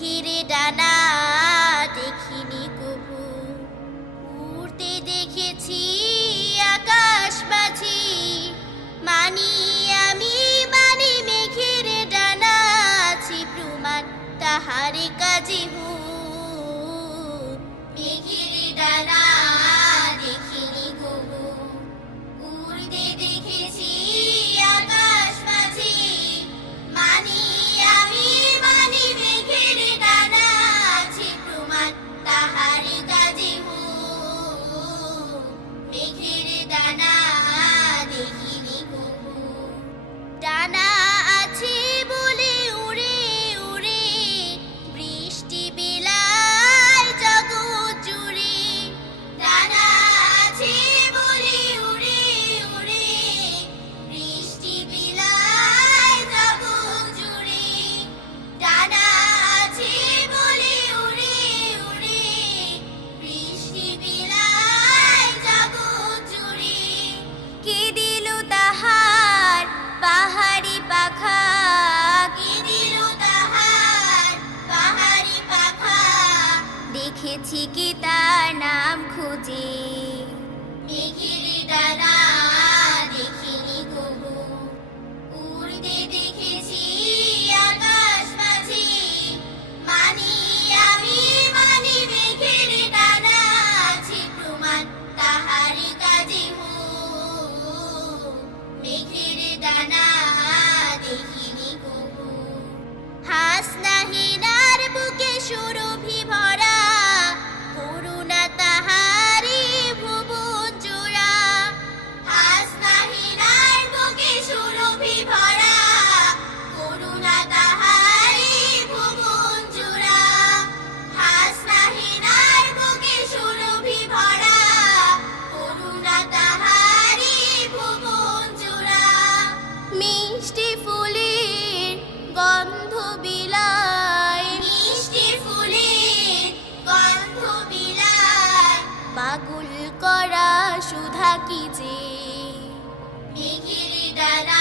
মেঘের ডানা দেখিনি কভু, উড়তে দেখেছি আকাশ মাঝি। মানি আমি মানি মেঘের ডানা আছে প্রমাণ তাহার কাজে হু। মেঘের ডানা দেখিনি কভু, উড়তে দেখেছি আকাশ মাঝি। মানি আমি মানি মেঘের ডানা আছে প্রমাণ তাহার কাজে হু। মেঘের ডানা দেখিনি কভু, ডানা আছে বলে উড়ে উড়ে বৃষ্টি বিলায় জগৎ জুড়ে। ডানা আছে বলে উড়ে উড়ে বৃষ্টি বিলায় জগৎ জুড়ে। ডানা আছে বলে উড়ে উড়ে বৃষ্টি বিলায় জগৎ জুড়ে। কে দিল তাহার পাহাড়ি পাখা, কে দিল তাহার পাহাড়ি পাখা, দেখেছি কি তার নাম খুঁজে। মেঘের ডানা দেখিনি কভু, উড়তে দেখেছি আকাশ মাঝি। মানি আমি মানি মেঘের ডানা আছে প্রমাণ তাহার কাজে হু। মেঘের ডানা দেখিনি কভু, হাসনাহিনার বুকে সুরভি ভরা, করুণা তাহারি ভুবন জোড়া। হাসনাহিনার বুকে সুরভি ভরা, করুণা তাহারি ভুবন জোড়া। হাসনাহিনার বুকে সুরভি ভরা, করুণা তাহারি ভুবন জোড়া। মিষ্টি ফুলের গন্ধ বিলায়, মিষ্টি ফুলের গন্ধ বিলায়, পাগল করা সুধা কি যে। মেঘের ডানা